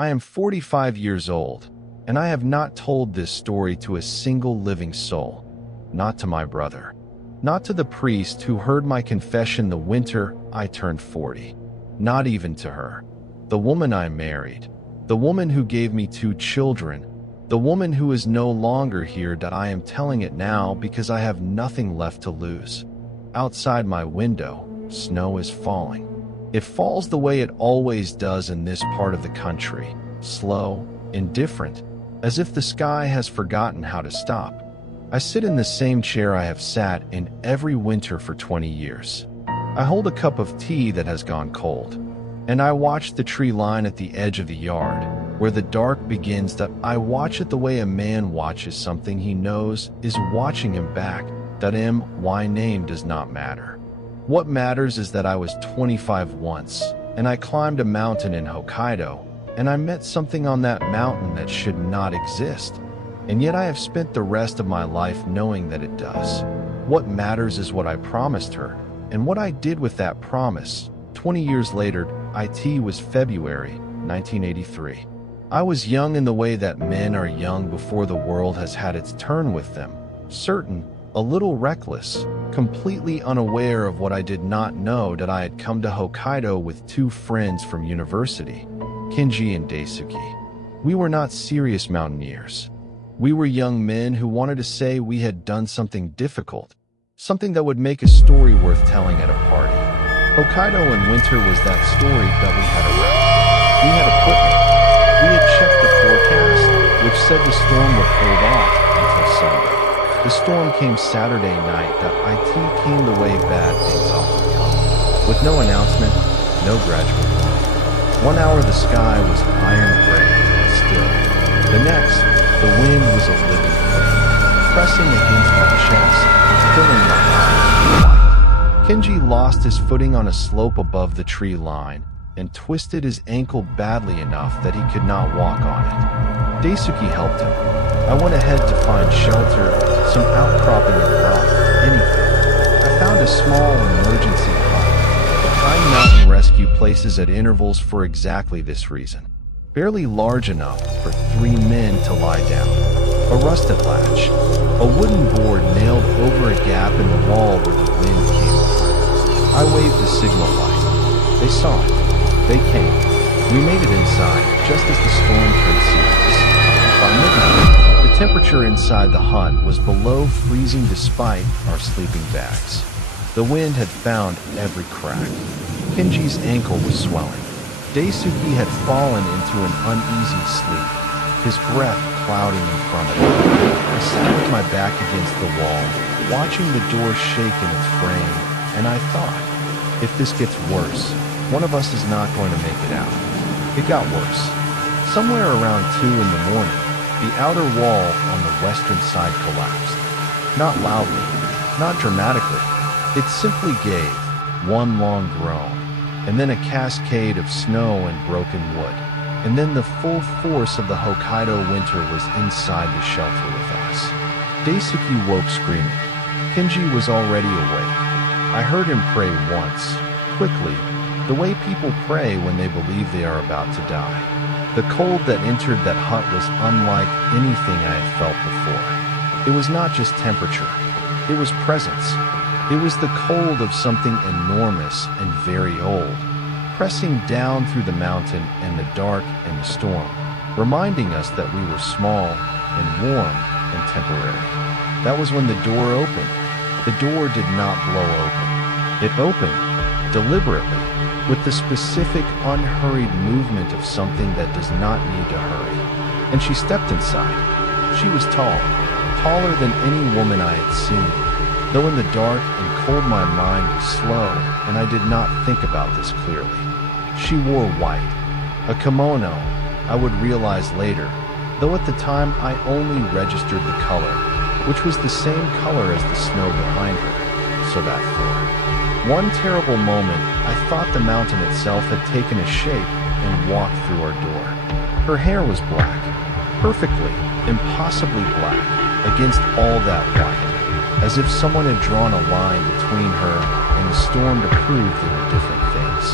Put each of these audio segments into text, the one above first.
I am 45 years old, and I have not told this story to a single living soul. Not to my brother. Not to the priest who heard my confession the winter I turned 40. Not even to her. The woman I married. The woman who gave me 2 children. The woman who is no longer here. That I am telling it now because I have nothing left to lose. Outside my window, snow is falling. It falls the way it always does in this part of the country, slow, indifferent, as if the sky has forgotten how to stop. I sit in the same chair I have sat in every winter for 20 years. I hold a cup of tea that has gone cold, and I watch the tree line at the edge of the yard, where the dark begins. That I watch it the way a man watches something he knows is watching him back. That my name does not matter. What matters is that I was 25 once, and I climbed a mountain in Hokkaido, and I met something on that mountain that should not exist. And yet I have spent the rest of my life knowing that it does. What matters is what I promised her, and what I did with that promise. 20 years later, it was February 1983. I was young in the way that men are young before the world has had its turn with them, certain, a little reckless, completely unaware of what I did not know. That I had come to Hokkaido with 2 friends from university, Kenji and Daisuke. We were not serious mountaineers. We were young men who wanted to say we had done something difficult, something that would make a story worth telling at a party. Hokkaido in winter was that story that we had around. We had equipment. We had checked the forecast, which said the storm would hold off until Sunday. The storm came Saturday night. That it came the way bad things often come. With no announcement, no gradual warning. 1 hour the sky was iron gray and still. The next, the wind was a living thing, pressing against my chest, filling my eyes with light. Kenji lost his footing on a slope above the tree line and twisted his ankle badly enough that he could not walk on it. Daisuke helped him. I went ahead to find shelter, some outcropping of rock, anything. I found a small emergency hut. The kind mountain rescue places at intervals for exactly this reason. Barely large enough for 3 men to lie down. A rusted latch, a wooden board nailed over a gap in the wall where the wind came through. I waved the signal light. They saw it. They came. We made it inside, just as the storm turned serious. By midnight, the temperature inside the hut was below freezing despite our sleeping bags. The wind had found every crack. Kenji's ankle was swelling. Daisuke had fallen into an uneasy sleep, his breath clouding in front of him. I sat with my back against the wall, watching the door shake in its frame, and I thought, if this gets worse, one of us is not going to make it out. It got worse. Somewhere around 2 in the morning, the outer wall on the western side collapsed. Not loudly, not dramatically. It simply gave one long groan, and then a cascade of snow and broken wood. And then the full force of the Hokkaido winter was inside the shelter with us. Daisuke woke screaming. Kenji was already awake. I heard him pray once, quickly, the way people pray when they believe they are about to die. The cold that entered that hut was unlike anything I had felt before. It was not just temperature. It was presence. It was the cold of something enormous and very old, pressing down through the mountain and the dark and the storm, reminding us that we were small and warm and temporary. That was when the door opened. The door did not blow open. It opened, deliberately, with the specific, unhurried movement of something that does not need to hurry. And she stepped inside. She was tall, taller than any woman I had seen, though in the dark and cold my mind was slow, and I did not think about this clearly. She wore white, a kimono, I would realize later, though at the time I only registered the color, which was the same color as the snow behind her, so that for one terrible moment, I thought the mountain itself had taken a shape and walked through our door. Her hair was black, perfectly, impossibly black, against all that white, as if someone had drawn a line between her and the storm to prove they were different things.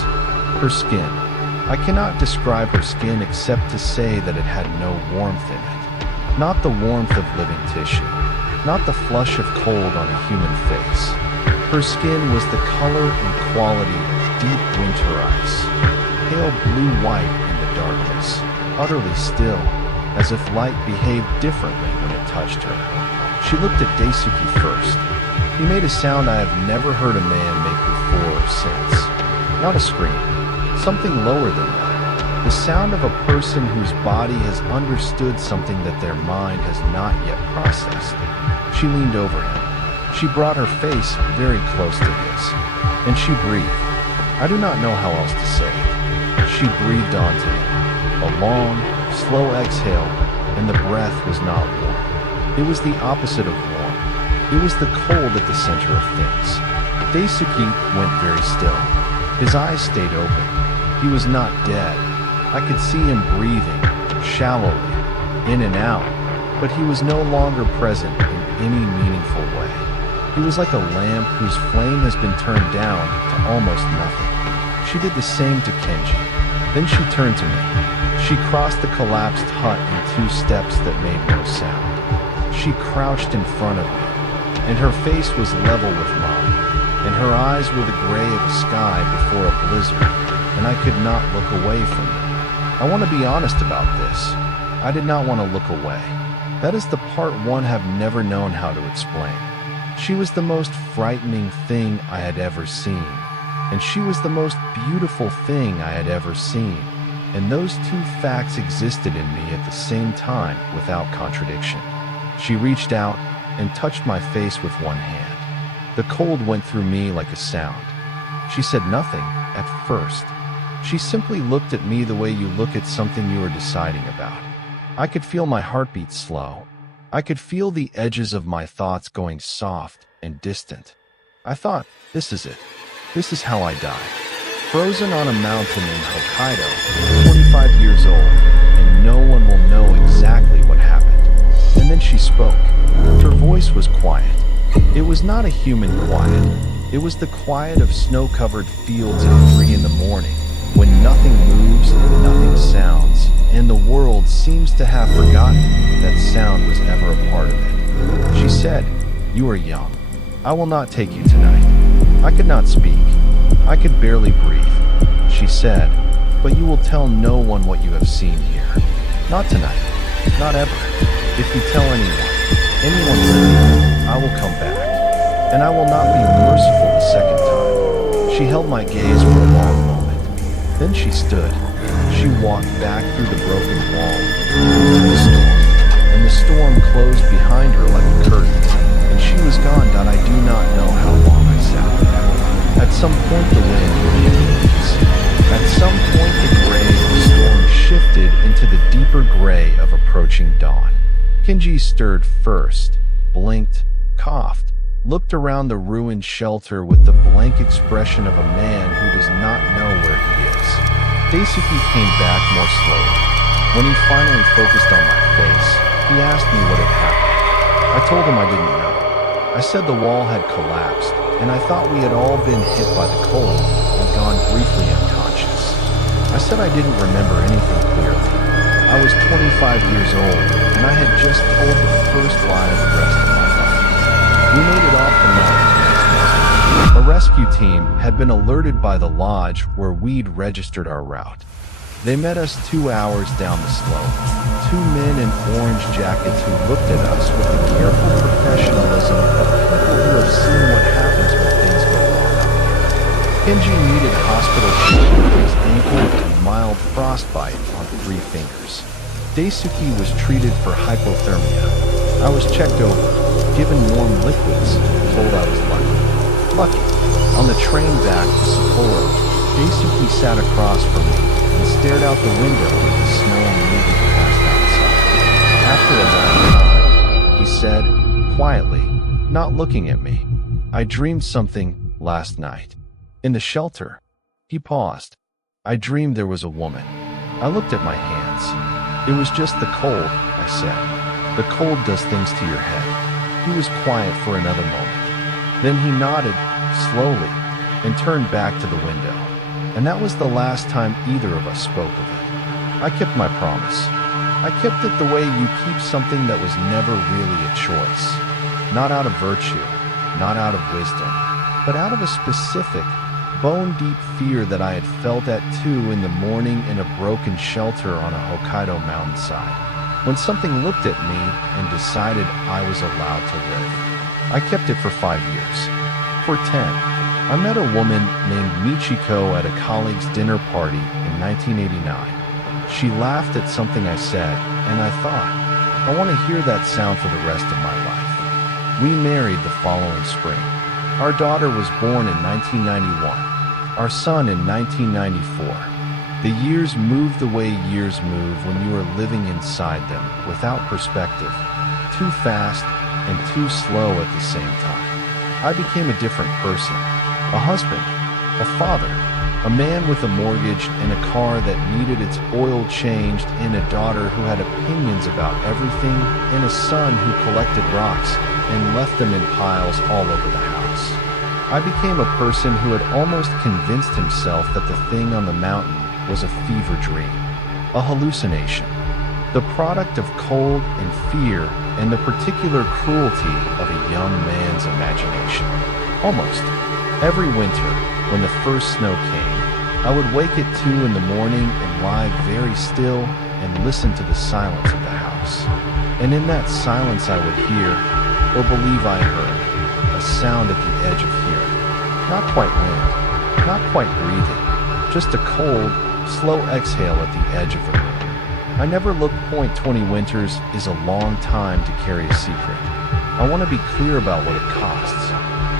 Her skin, I cannot describe her skin except to say that it had no warmth in it. Not the warmth of living tissue. Not the flush of cold on a human face. Her skin was the color and quality of deep winter ice. Pale blue-white in the darkness. Utterly still, as if light behaved differently when it touched her. She looked at Daisuke first. He made a sound I have never heard a man make before or since. Not a scream. Something lower than that. The sound of a person whose body has understood something that their mind has not yet processed. She leaned over him. She brought her face very close to his. And she breathed. I do not know how else to say it. She breathed onto him. A long, slow exhale, and the breath was not warm. It was the opposite of warm. It was the cold at the center of things. Daisuke went very still. His eyes stayed open. He was not dead. I could see him breathing, shallowly, in and out, but he was no longer present in any meaningful way. He was like a lamp whose flame has been turned down to almost nothing. She did the same to Kenji. Then she turned to me. She crossed the collapsed hut in 2 steps that made no sound. She crouched in front of me, and her face was level with mine, and her eyes were the gray of a sky before a blizzard, and I could not look away from them. I want to be honest about this. I did not want to look away. That is the part one have never known how to explain. She was the most frightening thing I had ever seen, and she was the most beautiful thing I had ever seen. And those 2 facts existed in me at the same time without contradiction. She reached out and touched my face with one hand. The cold went through me like a sound. She said nothing at first. She simply looked at me the way you look at something you are deciding about. I could feel my heartbeat slow. I could feel the edges of my thoughts going soft and distant. I thought, this is it. This is how I die. Frozen on a mountain in Hokkaido, 25 years old, and no one will know exactly what happened. And then she spoke. Her voice was quiet. It was not a human quiet. It was the quiet of snow-covered fields at 3 in the morning, when nothing moves and nothing sounds, and the world seems to have forgotten that sound was ever a part of it. She said, "You are young. I will not take you tonight." I could not speak. I could barely breathe. She said, "But you will tell no one what you have seen here. Not tonight. Not ever. If you tell anyone living, I will come back. And I will not be merciful the second time." She held my gaze for a long moment. Then she stood. She walked back through the broken wall into the storm. And the storm closed behind her like a curtain. And she was gone. I do not know how long I sat there. At some point the wind leaves. At some point the gray of the storm shifted into the deeper gray of approaching dawn. Kenji stirred first, blinked, coughed, looked around the ruined shelter with the blank expression of a man who does not know where he is. Daisuke came back more slowly. When he finally focused on my face, he asked me what had happened. I told him I didn't know. I said the wall had collapsed, and I thought we had all been hit by the cold and gone briefly unconscious. I said I didn't remember anything clearly. I was 25 years old, and I had just told the first lie of the rest of my life. We made it off the mountain the next morning. A rescue team had been alerted by the lodge where we'd registered our route. They met us 2 hours down the slope. 2 men in orange jackets who looked at us with the careful professionalism of people who have seen what happens when things go wrong up here. Kenji needed hospital treatment for his ankle and mild frostbite on 3 fingers. Daisuke was treated for hypothermia. I was checked over, given warm liquids, and told I was lucky. On the train back to Sapporo, Daisuke sat across from me and stared out the window at the snow moving past outside. After a long time, he said, quietly, not looking at me, "I dreamed something last night. In the shelter." He paused. "I dreamed there was a woman." I looked at my hands. "It was just the cold," I said. "The cold does things to your head." He was quiet for another moment. Then he nodded, slowly, and turned back to the window. and that was the last time either of us spoke of it. I kept my promise. I kept it the way you keep something that was never really a choice. Not out of virtue, not out of wisdom, but out of a specific, bone-deep fear that I had felt at 2 in the morning in a broken shelter on a Hokkaido mountainside, when something looked at me and decided I was allowed to live. I kept it for 5 years. For 10, I met a woman named Michiko at a colleague's dinner party in 1989. She laughed at something I said, and I thought, I want to hear that sound for the rest of my life. We married the following spring. Our daughter was born in 1991, our son in 1994. The years move the way years move when you are living inside them without perspective, too fast and too slow at the same time. I became a different person, a husband, a father, a man with a mortgage and a car that needed its oil changed, and a daughter who had opinions about everything, and a son who collected rocks and left them in piles all over the house. I became a person who had almost convinced himself that the thing on the mountain was a fever dream, a hallucination, the product of cold and fear and the particular cruelty of a young man's imagination. Almost every winter, when the first snow came, I would wake at 2 in the morning and lie very still and listen to the silence of the house. And in that silence I would hear, or believe I heard, a sound at the edge of hearing. Not quite wind, not quite breathing, just a cold, slow exhale at the edge of the room. I never looked. 20 winters is a long time to carry a secret. I want to be clear about what it costs.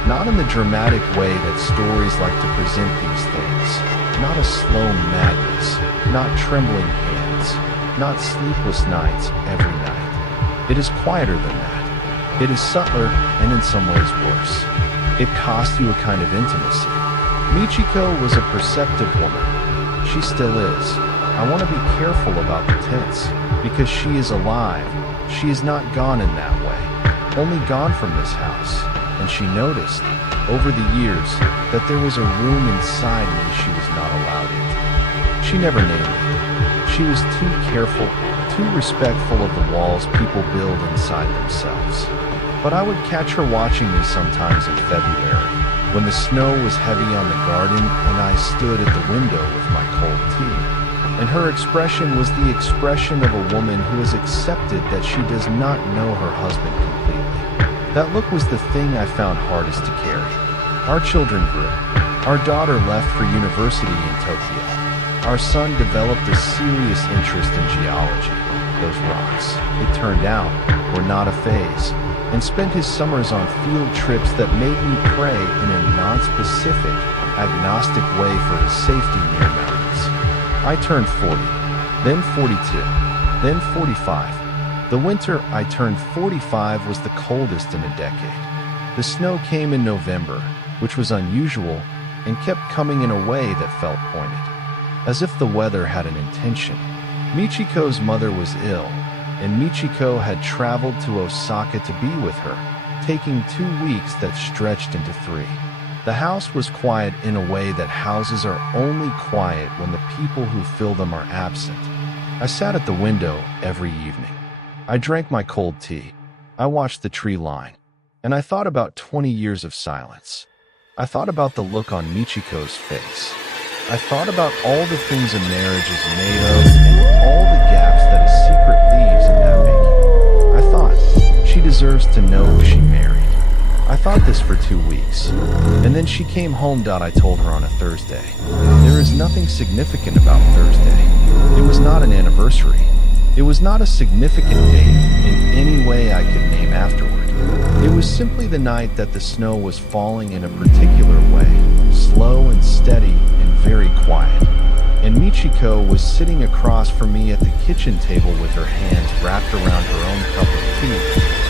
Not in the dramatic way that stories like to present these things. Not a slow madness, not trembling hands, not sleepless nights every night. It is quieter than that. It is subtler and in some ways worse. It costs you a kind of intimacy. Michiko was a perceptive woman. She still is. I want to be careful about the tense, because she is alive. She is not gone in that way, only gone from this house. And she noticed, over the years, that there was a room inside me she was not allowed into. She never named it. She was too careful, too respectful of the walls people build inside themselves. But I would catch her watching me sometimes in February, when the snow was heavy on the garden and I stood at the window with my cold tea. And her expression was the expression of a woman who has accepted that she does not know her husband completely. That look was the thing I found hardest to carry. Our children grew. Our daughter left for university in Tokyo. Our son developed a serious interest in geology. Those rocks, it turned out, were not a phase, and spent his summers on field trips that made me pray in a non-specific, agnostic way for his safety near mountains. I turned 40, then 42, then 45. The winter I turned 45 was the coldest in a decade. The snow came in November, which was unusual, and kept coming in a way that felt pointed, as if the weather had an intention. Michiko's mother was ill, and Michiko had traveled to Osaka to be with her, taking 2 weeks that stretched into 3. The house was quiet in a way that houses are only quiet when the people who fill them are absent. I sat at the window every evening. I drank my cold tea. I watched the tree line, and I thought about 20 years of silence. I thought about the look on Michiko's face. I thought about all the things a marriage is made of and all the gaps that a secret leaves in that making. I thought, she deserves to know who she married. I thought this for 2 weeks, and then she came home. I told her on a Thursday. There is nothing significant about Thursday. It was not an anniversary. It was not a significant date in any way I could name afterward. It was simply the night that the snow was falling in a particular way, slow and steady and very quiet. And Michiko was sitting across from me at the kitchen table with her hands wrapped around her own cup of tea,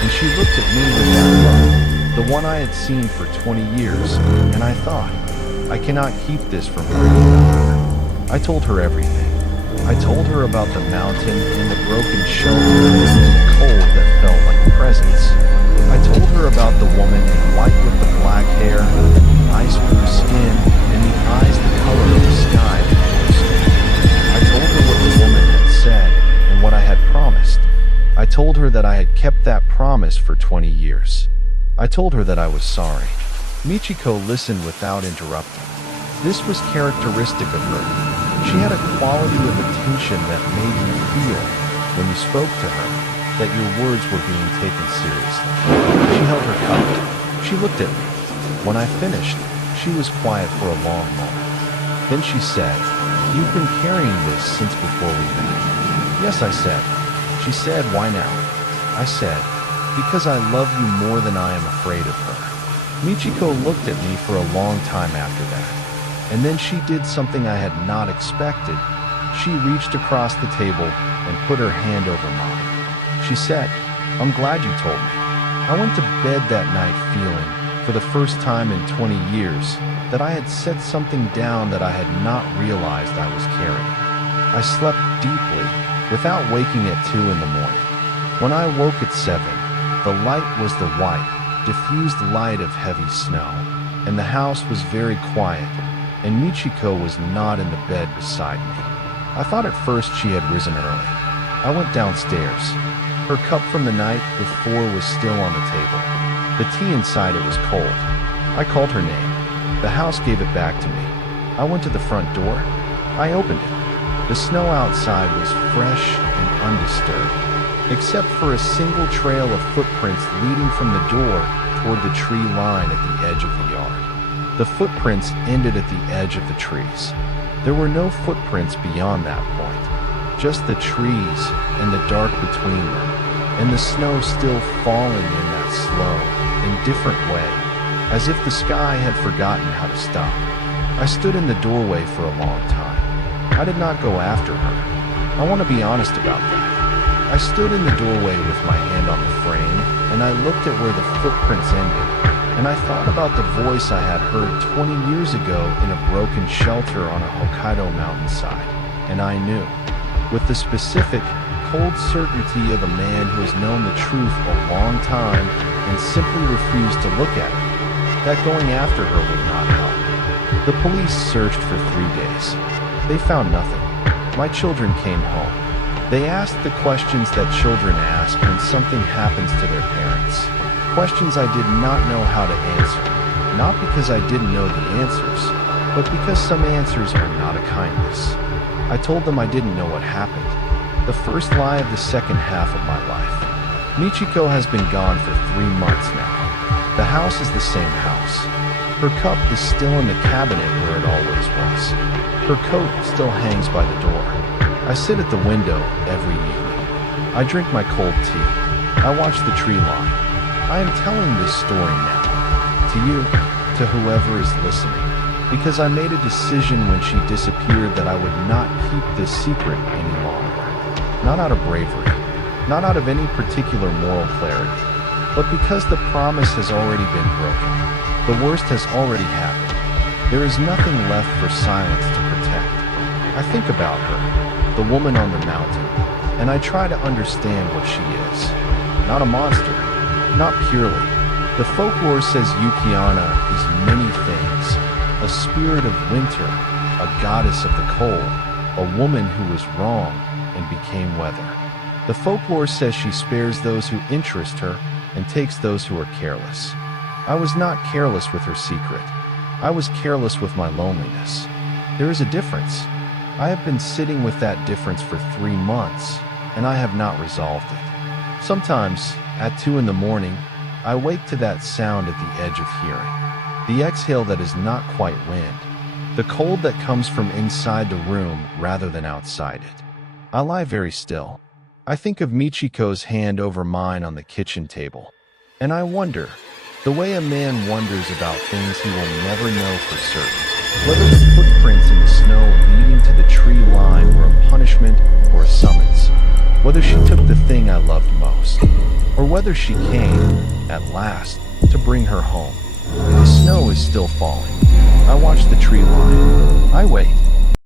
and she looked at me with that look, the one I had seen for 20 years, and I thought, I cannot keep this from her any longer. I told her everything. I told her about the mountain and the broken shelter and the cold that felt like presents. I told her about the woman in white with the black hair, ice blue skin, and the eyes the color of the sky and I told her what the woman had said and what I had promised. I told her that I had kept that promise for 20 years. I told her that I was sorry. Michiko listened without interrupting. This was characteristic of her. She had a quality of attention that made you feel, when you spoke to her, that your words were being taken seriously. She held her cup. She looked at me. When I finished, she was quiet for a long moment. Then she said, "You've been carrying this since before we met." "Yes," I said. She said, "Why now?" I said, "Because I love you more than I am afraid of her." Michiko looked at me for a long time after that. And then she did something I had not expected. She reached across the table and put her hand over mine. She said, "I'm glad you told me." I went to bed that night feeling, for the first time in 20 years, that I had set something down that I had not realized I was carrying. I slept deeply, without waking at 2 in the morning. When I woke at 7, the light was the white, diffused light of heavy snow, and the house was very quiet, and Michiko was not in the bed beside me. I thought at first she had risen early. I went downstairs. Her cup from the night before was still on the table. The tea inside it was cold. I called her name. The house gave it back to me. I went to the front door. I opened it. The snow outside was fresh and undisturbed, except for a single trail of footprints leading from the door toward the tree line at the edge of the yard. The footprints ended at the edge of the trees. There were no footprints beyond that point, just the trees and the dark between them, and the snow still falling in that slow, indifferent way, as if the sky had forgotten how to stop. I stood in the doorway for a long time. I did not go after her. I want to be honest about that. I stood in the doorway with my hand on the frame, and I looked at where the footprints ended, and I thought about the voice I had heard 20 years ago in a broken shelter on a Hokkaido mountainside, and I knew, with the specific, cold certainty of a man who has known the truth a long time and simply refused to look at it, that going after her would not help. The police searched for 3 days. They found nothing. My children came home. They asked the questions that children ask when something happens to their parents. Questions I did not know how to answer, not because I didn't know the answers, but because some answers are not a kindness. I told them I didn't know what happened. The first lie of the second half of my life. Michiko has been gone for 3 months now. The house is the same house. Her cup is still in the cabinet where it always was. Her coat still hangs by the door. I sit at the window every evening. I drink my cold tea. I watch the tree line. I am telling this story now, to you, to whoever is listening, because I made a decision when she disappeared that I would not keep this secret any longer. Not out of bravery, not out of any particular moral clarity, but because the promise has already been broken. The worst has already happened. There is nothing left for silence to protect. I think about her, the woman on the mountain, and I try to understand what she is. Not a monster, not purely. The folklore says Yuki-onna is many things. A spirit of winter, a goddess of the cold, a woman who was wrong and became weather. The folklore says she spares those who interest her and takes those who are careless. I was not careless with her secret. I was careless with my loneliness. There is a difference. I have been sitting with that difference for 3 months, and I have not resolved it. Sometimes, at 2 in the morning, I wake to that sound at the edge of hearing. The exhale that is not quite wind. The cold that comes from inside the room rather than outside it. I lie very still. I think of Michiko's hand over mine on the kitchen table. And I wonder, the way a man wonders about things he will never know for certain, whether the footprints in the snow leading to the tree line were a punishment or a summons, whether she took the thing I loved most, or whether she came, at last, to bring her home. The snow is still falling. I watch the tree line. I wait.